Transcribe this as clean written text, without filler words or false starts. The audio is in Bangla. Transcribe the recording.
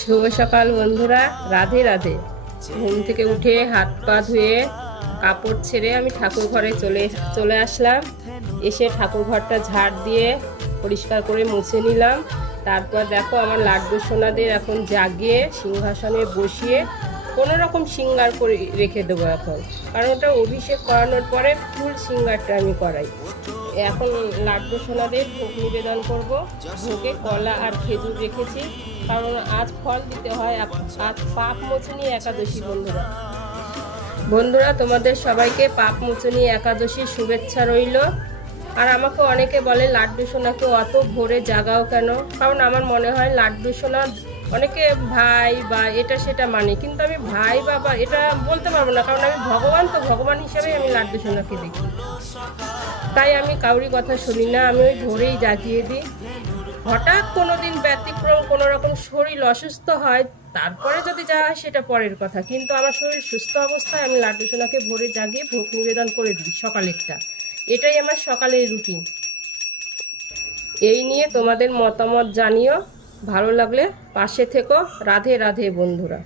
শুভ সকাল বন্ধুরা, রাধে রাধে। ঘুম থেকে উঠে হাত পা ধুয়ে কাপড় ছেড়ে আমি ঠাকুর ঘরে চলে আসলাম। এসে ঠাকুর ঘরটা ঝাড় দিয়ে পরিষ্কার করে মুছে নিলাম। তারপর দেখো আমার লাড্ডু সোনাদের এখন জাগিয়ে সিংহাসনে বসিয়ে কোনো রকম সিঙ্গার করে রেখে দেবো এখন, কারণ ওটা অভিষেক করানোর পরে ফুল সিঙ্গারটা আমি করাই। এখন লাড্ডু সোনাদের ভোগ নিবেদন করব। ভোগে কলা আর খেজুর রেখেছি, কারণ আজ ফল দিতে হয়। আজ পাপ মোচনী একাদশী। বন্ধুরা তোমাদের সবাইকে পাপ মোচনী একাদশীর শুভেচ্ছা রইল। আর আমাকে অনেকে বলে লাড্ডু সোনাকে অত ভোরে জাগাও কেন, কারণ আমার মনে হয় লাড্ডু সোনা অনেকে ভাই বা এটা সেটা মানে, কিন্তু আমি ভাই বাবা এটা বলতে পারবো না, কারণ আমি ভগবান, তো ভগবান হিসেবে আমি লাড্ডু সোনাকে দেখি। তাই আমি কাউরি কথা শুনি না, আমি ওই ভোরেই জাগিয়ে দিই। হঠাৎ কোনো দিন ব্যতিক্রম কোনো রকম শরীর অসুস্থ হয়, তারপরে যদি যা হয় সেটা পরের কথা, কিন্তু আমার শরীর সুস্থ অবস্থায় আমি লাড্ডু সোনাকে ভোরে জাগিয়ে ভোগ নিবেদন করে দিই সকালেরটা। এটাই আমার সকালের রুটিন। এই নিয়ে তোমাদের মতামত জানিও, ভালো লাগলে পাশে থেকো। রাধে রাধে বন্ধুরা।